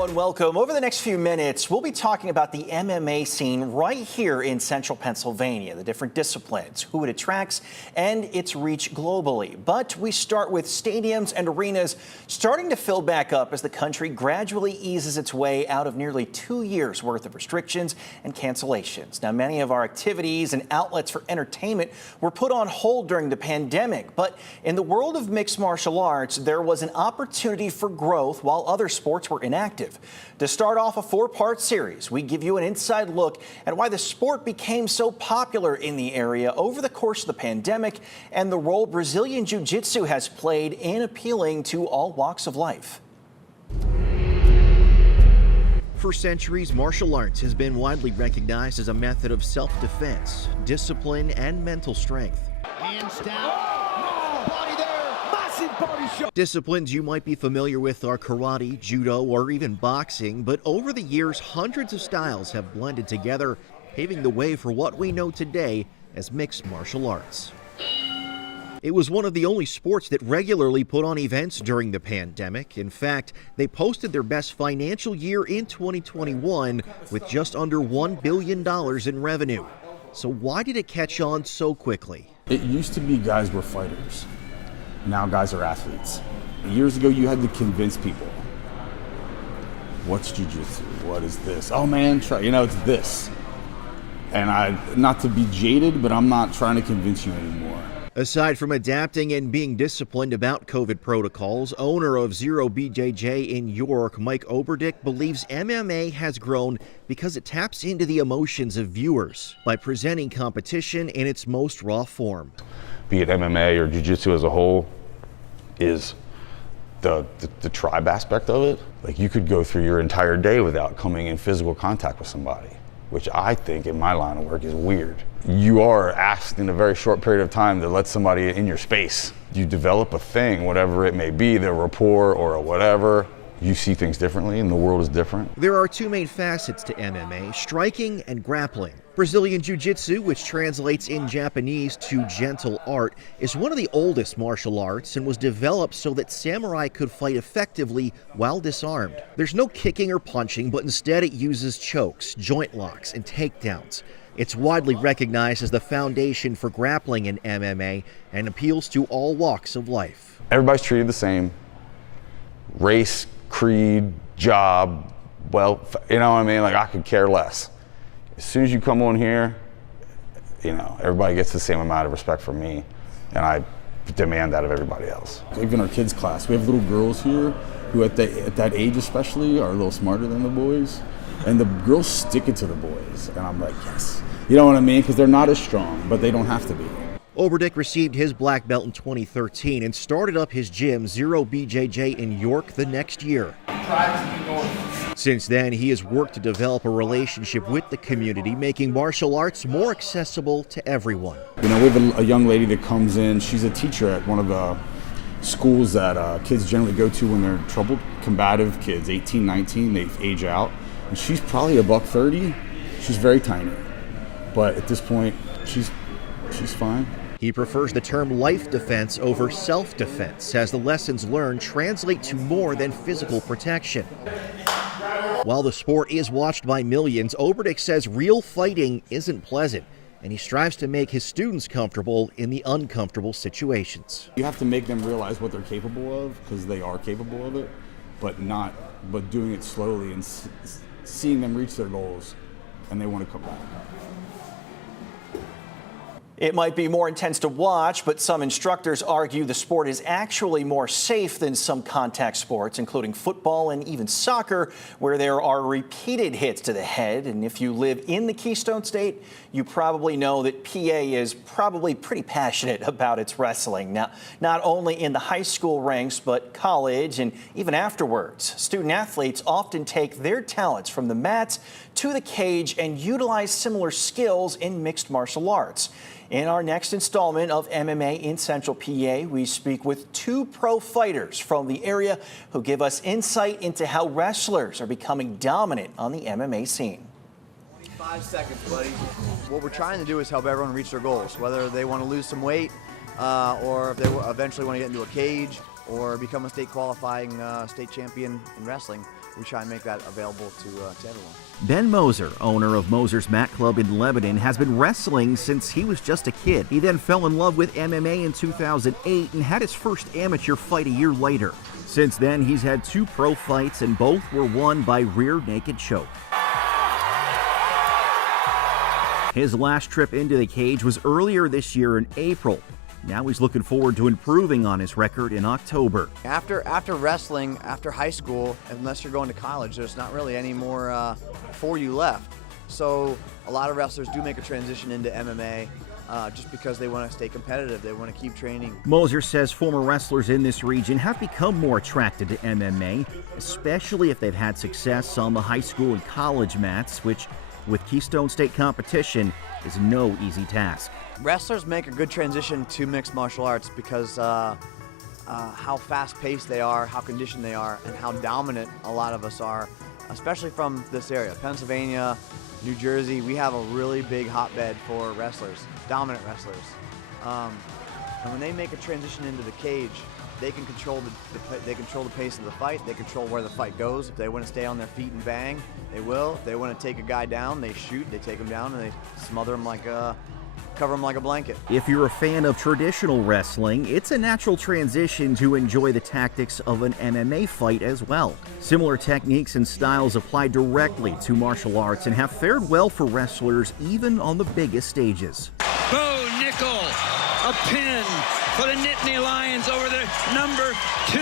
Hello and welcome. Over the next few minutes, we'll be talking about the MMA scene right here in central Pennsylvania, the different disciplines, who it attracts, and its reach globally. But we start with stadiums and arenas starting to fill back up as the country gradually eases its way out of nearly 2 years worth of restrictions and cancellations. Now, many of our activities and outlets for entertainment were put on hold during the pandemic, but in the world of mixed martial arts, there was an opportunity for growth while other sports were inactive. To start off a 4-part series, we give you an inside look at why the sport became so popular in the area over the course of the pandemic and the role Brazilian Jiu-Jitsu has played in appealing to all walks of life. For centuries, martial arts has been widely recognized as a method of self-defense, discipline, and mental strength. Hands down. Body there. Massive body shot. Disciplines you might be familiar with are karate, judo, or even boxing, but over the years, hundreds of styles have blended together, paving the way for what we know today as mixed martial arts. It was one of the only sports that regularly put on events during the pandemic. In fact, they posted their best financial year in 2021 with just under $1 billion in revenue. So why did it catch on so quickly? It used to be guys were fighters. Now guys are athletes. Years ago, you had to convince people. What's jiu-jitsu? What is this? Oh man, try, it's this. And not to be jaded, but I'm not trying to convince you anymore. Aside from adapting and being disciplined about COVID protocols, owner of Zero BJJ in York, Mike Oberdick, believes MMA has grown because it taps into the emotions of viewers by presenting competition in its most raw form. Be it MMA or jiu-jitsu as a whole, is the tribe aspect of it. Like, you could go through your entire day without coming in physical contact with somebody, which I think in my line of work is weird. You are asked in a very short period of time to let somebody in your space. You develop a thing, whatever it may be, the rapport or whatever. You see things differently and the world is different. There are two main facets to MMA, striking and grappling. Brazilian Jiu-Jitsu, which translates in Japanese to gentle art, is one of the oldest martial arts and was developed so that samurai could fight effectively while disarmed. There's no kicking or punching, but instead it uses chokes, joint locks, and takedowns. It's widely recognized as the foundation for grappling in MMA and appeals to all walks of life. Everybody's treated the same. Race, creed, job, well, you know what I mean? Like, I could care less. As soon as you come on here, everybody gets the same amount of respect from me, and I demand that of everybody else. Even our kids' class, we have little girls here who at that age especially are a little smarter than the boys, and the girls stick it to the boys, and I'm like, yes. You know what I mean? Because they're not as strong, but they don't have to be. Oberdick received his black belt in 2013 and started up his gym, Zero BJJ, in York the next year. Since then, he has worked to develop a relationship with the community, making martial arts more accessible to everyone. We have a young lady that comes in. She's a teacher at one of the schools that kids generally go to when they're troubled, combative kids, 18, 19, they age out. And she's probably $130. She's very tiny. But at this point, she's fine. He prefers the term life defense over self-defense, as the lessons learned translate to more than physical protection. While the sport is watched by millions, Oberdick says real fighting isn't pleasant, and he strives to make his students comfortable in the uncomfortable situations. You have to make them realize what they're capable of, because they are capable of it, but doing it slowly and seeing them reach their goals, and they want to come back. It might be more intense to watch, but some instructors argue the sport is actually more safe than some contact sports, including football and even soccer, where there are repeated hits to the head. And if you live in the Keystone State, you probably know that PA is probably pretty passionate about its wrestling. Now, not only in the high school ranks, but college and even afterwards. Student athletes often take their talents from the mats to the cage and utilize similar skills in mixed martial arts. In our next installment of MMA in Central PA, we speak with two pro fighters from the area who give us insight into how wrestlers are becoming dominant on the MMA scene. 5 seconds, buddy. What we're trying to do is help everyone reach their goals, whether they want to lose some weight or if they eventually want to get into a cage or become a state qualifying state champion in wrestling. we try and make that available to everyone. Ben Moser, owner of Moser's Mat Club in Lebanon, has been wrestling since he was just a kid. He then fell in love with MMA in 2008 and had his first amateur fight a year later. Since then, he's had 2 pro fights, and both were won by rear naked choke. His last trip into the cage was earlier this year in April. Now he's looking forward to improving on his record in October. After wrestling, after high school, unless you're going to college, there's not really any more for you left. So a lot of wrestlers do make a transition into MMA just because they want to stay competitive. They want to keep training. Moser says former wrestlers in this region have become more attracted to MMA, especially if they've had success on the high school and college mats, which, with Keystone State competition, is no easy task. Wrestlers make a good transition to mixed martial arts because how fast-paced they are, how conditioned they are, and how dominant a lot of us are, especially from this area. Pennsylvania, New Jersey, we have a really big hotbed for wrestlers, dominant wrestlers. And when they make a transition into the cage, they can control the pace of the fight. They control where the fight goes. If they want to stay on their feet and bang, they will. If they want to take a guy down, they shoot. They take him down and they smother him cover him like a blanket. If you're a fan of traditional wrestling, it's a natural transition to enjoy the tactics of an MMA fight as well. Similar techniques and styles apply directly to martial arts and have fared well for wrestlers even on the biggest stages. Bo Nickel, a pin for the Nittany Lions over the number 2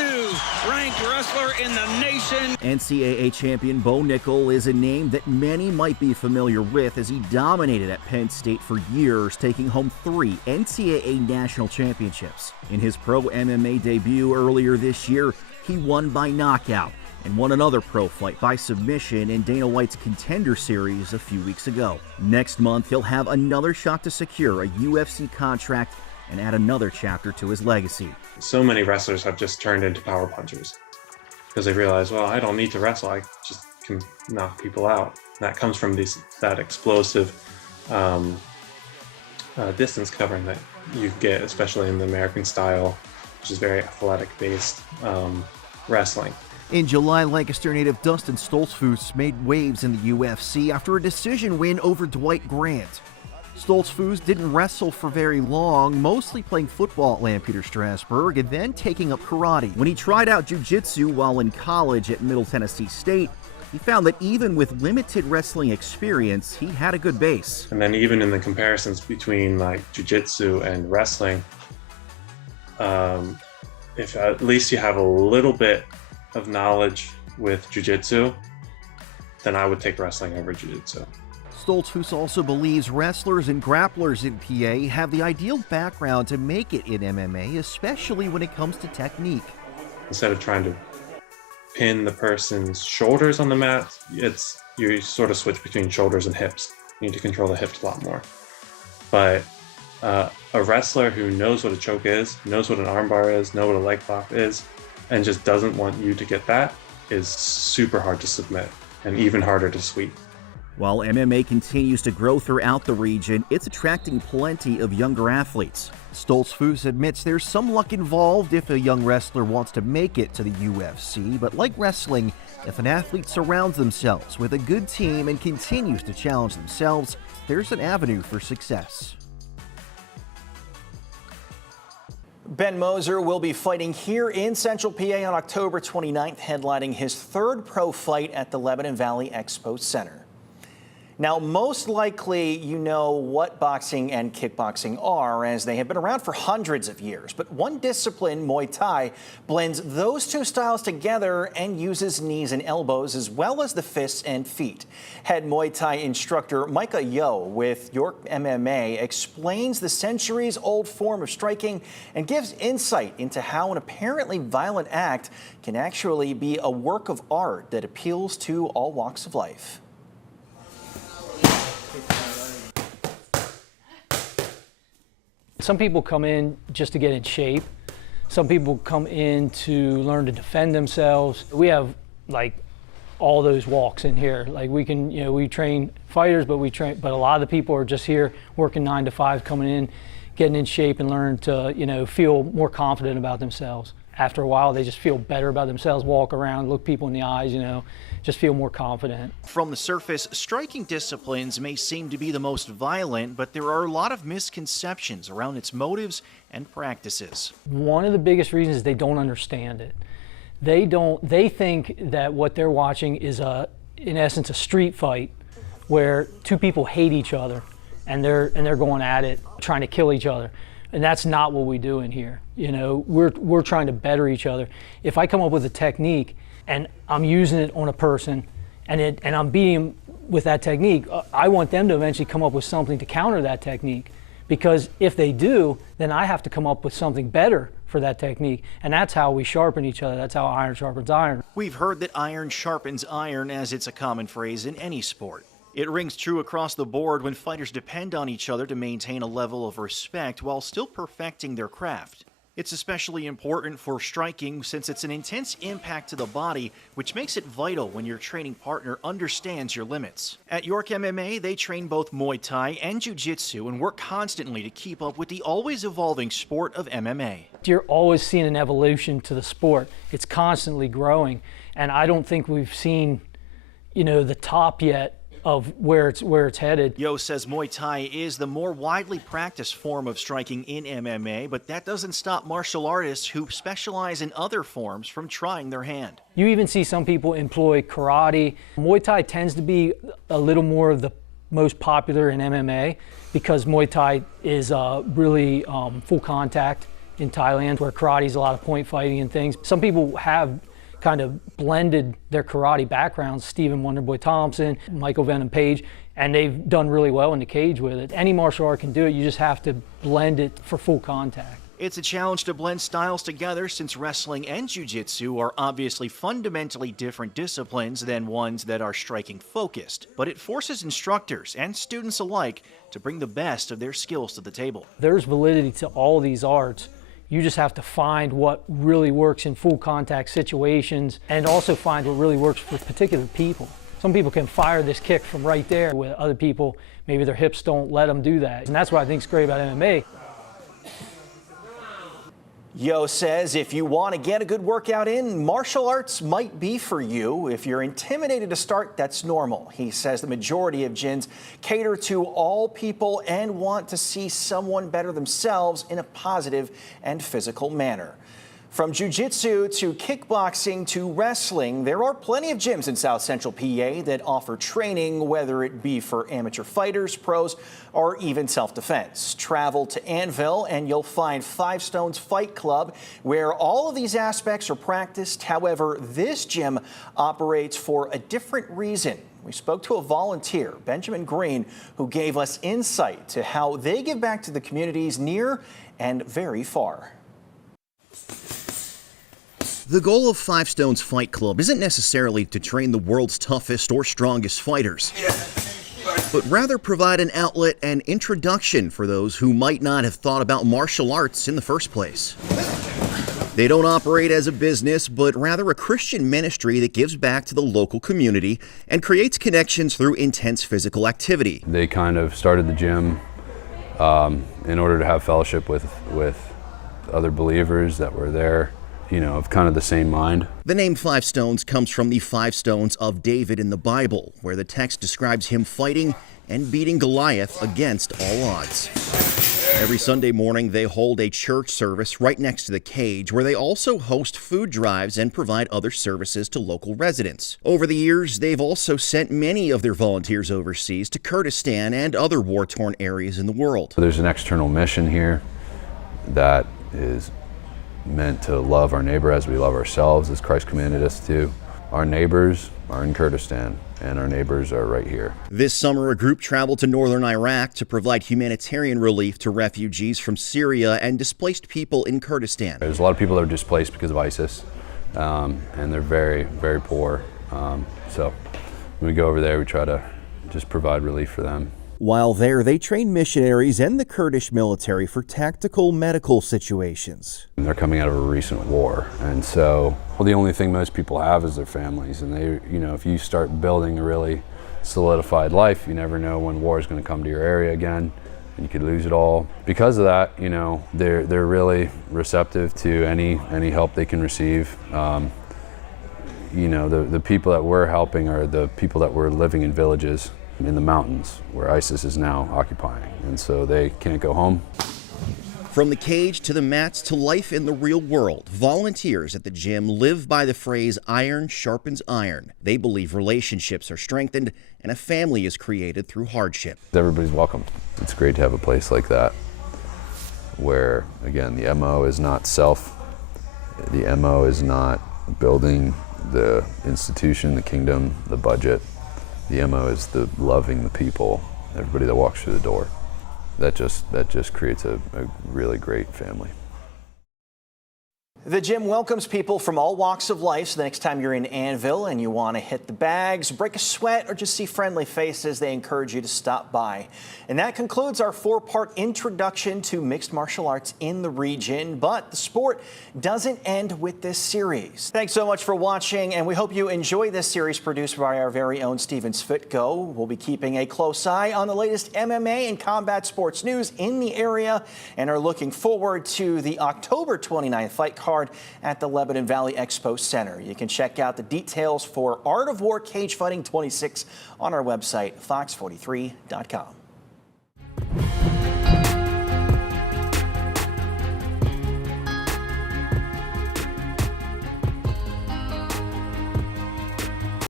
ranked wrestler in the nation. NCAA champion Bo Nickel is a name that many might be familiar with, as he dominated at Penn State for years, taking home 3 NCAA national championships. In his pro MMA debut earlier this year, he won by knockout and won another pro fight by submission in Dana White's Contender Series a few weeks ago. Next month, he'll have another shot to secure a UFC contract and add another chapter to his legacy. So many wrestlers have just turned into power punchers because they realize, well, I don't need to wrestle, I just can knock people out. And that comes from that explosive distance covering that you get, especially in the American style, which is very athletic based wrestling. In July, Lancaster native Dustin Stoltzfus made waves in the UFC after a decision win over Dwight Grant. Stoltzfus didn't wrestle for very long, mostly playing football at Lampeter Strasburg and then taking up karate. When he tried out jiu-jitsu while in college at Middle Tennessee State, he found that even with limited wrestling experience, he had a good base. And then even in the comparisons between like jiu-jitsu and wrestling, if at least you have a little bit of knowledge with jiu-jitsu, then I would take wrestling over jiu-jitsu. Stoltzfus also believes wrestlers and grapplers in PA have the ideal background to make it in MMA, especially when it comes to technique. Instead of trying to pin the person's shoulders on the mat, you sort of switch between shoulders and hips. You need to control the hips a lot more. But a wrestler who knows what a choke is, knows what an armbar is, knows what a leg lock is, and just doesn't want you to get that is super hard to submit and even harder to sweep. While MMA continues to grow throughout the region, it's attracting plenty of younger athletes. Stoltzfus admits there's some luck involved if a young wrestler wants to make it to the UFC, but like wrestling, if an athlete surrounds themselves with a good team and continues to challenge themselves, there's an avenue for success. Ben Moser will be fighting here in Central PA on October 29th, headlining his 3rd pro fight at the Lebanon Valley Expo Center. Now, most likely you know what boxing and kickboxing are, as they have been around for hundreds of years. But one discipline, Muay Thai, blends those 2 styles together and uses knees and elbows as well as the fists and feet. Head Muay Thai instructor Micah Yo with York MMA explains the centuries-old form of striking and gives insight into how an apparently violent act can actually be a work of art that appeals to all walks of life. Some people come in just to get in shape. Some people come in to learn to defend themselves. We have like all those walks in here. Like we can, we train fighters, but a lot of the people are just here working 9 to 5, coming in, getting in shape and learn to, feel more confident about themselves. after a while, they just feel better about themselves, walk around, look people in the eyes, you know, just feel more confident. From the surface, striking disciplines may seem to be the most violent, but there are a lot of misconceptions around its motives and practices. One of the biggest reasons is they don't understand it. They think that what they're watching is in essence, a street fight where two people hate each other and they're going at it, trying to kill each other. And that's not what we do in here. You know, we're trying to better each other. If I come up with a technique and I'm using it on a person and I'm beating them with that technique, I want them to eventually come up with something to counter that technique. Because if they do, then I have to come up with something better for that technique. And that's how we sharpen each other. That's how iron sharpens iron. We've heard that iron sharpens iron, as it's a common phrase in any sport. It rings true across the board when fighters depend on each other to maintain a level of respect while still perfecting their craft. It's especially important for striking since it's an intense impact to the body, which makes it vital when your training partner understands your limits. At York MMA, they train both Muay Thai and Jiu-Jitsu and work constantly to keep up with the always evolving sport of MMA. You're always seeing an evolution to the sport. It's constantly growing, and I don't think we've seen, you know, the top yet of where it's headed. Yo says Muay Thai is the more widely practiced form of striking in MMA, but that doesn't stop martial artists who specialize in other forms from trying their hand. You even see some people employ karate. Muay Thai tends to be a little more of the most popular in MMA because Muay Thai is really full contact in Thailand, where karate is a lot of point fighting and things. Some people have kind of blended their karate backgrounds, Stephen Wonderboy Thompson, Michael Venom Page, and they've done really well in the cage with it. Any martial art can do it, you just have to blend it for full contact. It's a challenge to blend styles together since wrestling and jiu-jitsu are obviously fundamentally different disciplines than ones that are striking focused, but it forces instructors and students alike to bring the best of their skills to the table. There's validity to all these arts. You just have to find what really works in full contact situations and also find what really works for particular people. Some people can fire this kick from right there, with other people, maybe their hips don't let them do that. And that's what I think is great about MMA. Yo says if you want to get a good workout in, martial arts might be for you. If you're intimidated to start, that's normal. He says the majority of gyms cater to all people and want to see someone better themselves in a positive and physical manner. From jiu-jitsu to kickboxing to wrestling, there are plenty of gyms in South Central PA that offer training, whether it be for amateur fighters, pros, or even self-defense. Travel to Annville and you'll find Five Stones Fight Club, where all of these aspects are practiced. However, this gym operates for a different reason. We spoke to a volunteer, Benjamin Green, who gave us insight to how they give back to the communities near and very far. The goal of Five Stones Fight Club isn't necessarily to train the world's toughest or strongest fighters, but rather provide an outlet and introduction for those who might not have thought about martial arts in the first place. They don't operate as a business, but rather a Christian ministry that gives back to the local community and creates connections through intense physical activity. They kind of started the gym in order to have fellowship with other believers that were there, you know, of kind of the same mind. The name Five Stones comes from the 5 stones of David in the Bible, where the text describes him fighting and beating Goliath against all odds. Every Sunday morning, they hold a church service right next to the cage, where they also host food drives and provide other services to local residents. Over the years, they've also sent many of their volunteers overseas to Kurdistan and other war-torn areas in the world. There's an external mission here that is meant to love our neighbor as we love ourselves, as Christ commanded us to. Our neighbors are in Kurdistan, and our neighbors are right here. This summer, a group traveled to northern Iraq to provide humanitarian relief to refugees from Syria and displaced people in Kurdistan. There's a lot of people that are displaced because of ISIS, and they're very, very poor. So when we go over there, we try to just provide relief for them. While there, they train missionaries and the Kurdish military for tactical medical situations. And they're coming out of a recent war, and so the only thing most people have is their families. And they, you know, if you start building a really solidified life, you never know when war is going to come to your area again. and you could lose it all. Because of that, you know, they're really receptive to any help they can receive. You know, the people that we're helping are the people that were living in villages in the mountains where ISIS is now occupying, and so they can't go home. From the cage to the mats to life in the real world, volunteers at the gym live by the phrase iron sharpens iron. They believe relationships are strengthened and a family is created through hardship. Everybody's welcome. It's great to have a place like that where, again, the MO is not self, the MO is not building the institution, the kingdom, the budget. The MO is the loving the people, everybody that walks through the door. That just creates a really great family. The gym welcomes people from all walks of life, so the next time you're in Annville and you want to hit the bags, break a sweat, or just see friendly faces, they encourage you to stop by. And that concludes our 4-part introduction to mixed martial arts in the region, but the sport doesn't end with this series. Thanks so much for watching, and we hope you enjoy this series produced by our very own Steven Svitko. We'll be keeping a close eye on the latest MMA and combat sports news in the area and are looking forward to the October 29th fight card at the Lebanon Valley Expo Center. You can check out the details for Art of War Cage Fighting 26 on our website, fox43.com.